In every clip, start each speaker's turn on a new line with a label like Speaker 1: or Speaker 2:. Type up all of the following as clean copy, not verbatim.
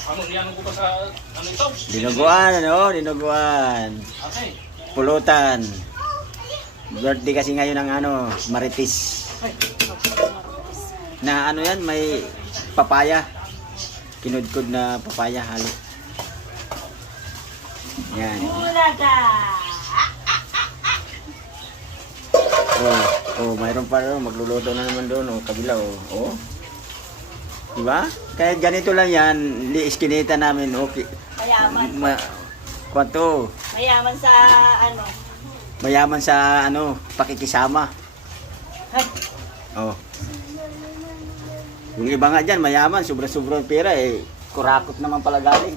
Speaker 1: Ano yan ko pa sa ano ito?
Speaker 2: Dinuguan, ano? Dinuguan.
Speaker 1: Okay.
Speaker 2: Pulutan. Birthday kasi ngayon ng ano, Marites. Na ano yan, may papaya. Kinudkod na papaya halo. Yan. Mayroon pa rin. Magluluto na naman doon. Kabila, oh. Diba? Kahit ganito lang yan, iskinita namin, okay.
Speaker 3: Mayaman.
Speaker 2: Kwanto?
Speaker 3: Mayaman sa ano?
Speaker 2: Mayaman sa ano, pakikisama.
Speaker 3: Ay.
Speaker 2: Oh. Yung iba nga dyan, mayaman, sobra-sobrang pera eh. Kurakot naman pala galing.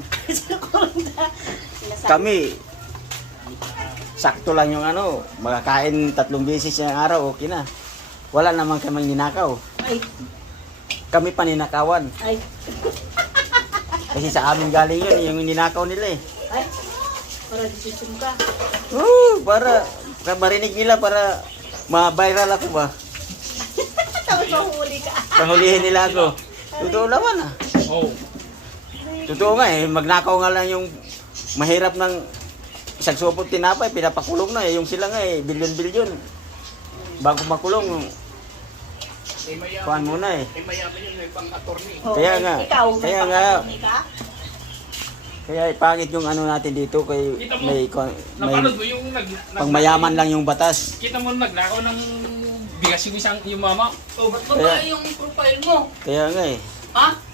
Speaker 2: Kami, sakto lang yung ano, makakain 3 beses yung araw, okay na. Wala naman kaming ninakaw.
Speaker 3: Ay.
Speaker 2: Kami paninakawan.
Speaker 3: Ay.
Speaker 2: Kasi sa amin galing yun, yung ninakaw nila eh.
Speaker 3: Ay. Para disisyon ka.
Speaker 2: Para marinig nila para ma-viral ako ba?
Speaker 3: Tapos mahuli ka.
Speaker 2: Pahulihin nila ako. Totoo naman ah.
Speaker 1: Oh.
Speaker 2: Totoo nga eh, magnakaw nga lang yung mahirap ng isang supot tinapay, pinapakulong na eh. Yung sila nga eh, bilyon-bilyon. Bago makulong, kuhan muna eh.
Speaker 1: Mayaman yun, may pang-attorney.
Speaker 2: Kaya nga,
Speaker 3: Ikaw,
Speaker 2: kaya
Speaker 3: may
Speaker 2: nga.
Speaker 3: pangkatuni ka?
Speaker 2: Kaya pangit yung ano natin dito kay
Speaker 1: Kita mo,
Speaker 2: may
Speaker 1: napanood mo yung
Speaker 2: pangmayaman lang yung batas.
Speaker 1: Kita mo nagnakaw ng bigas yung mama.
Speaker 4: Oh, ba't babae yung profile mo?
Speaker 2: Kaya nga eh.
Speaker 4: Ha?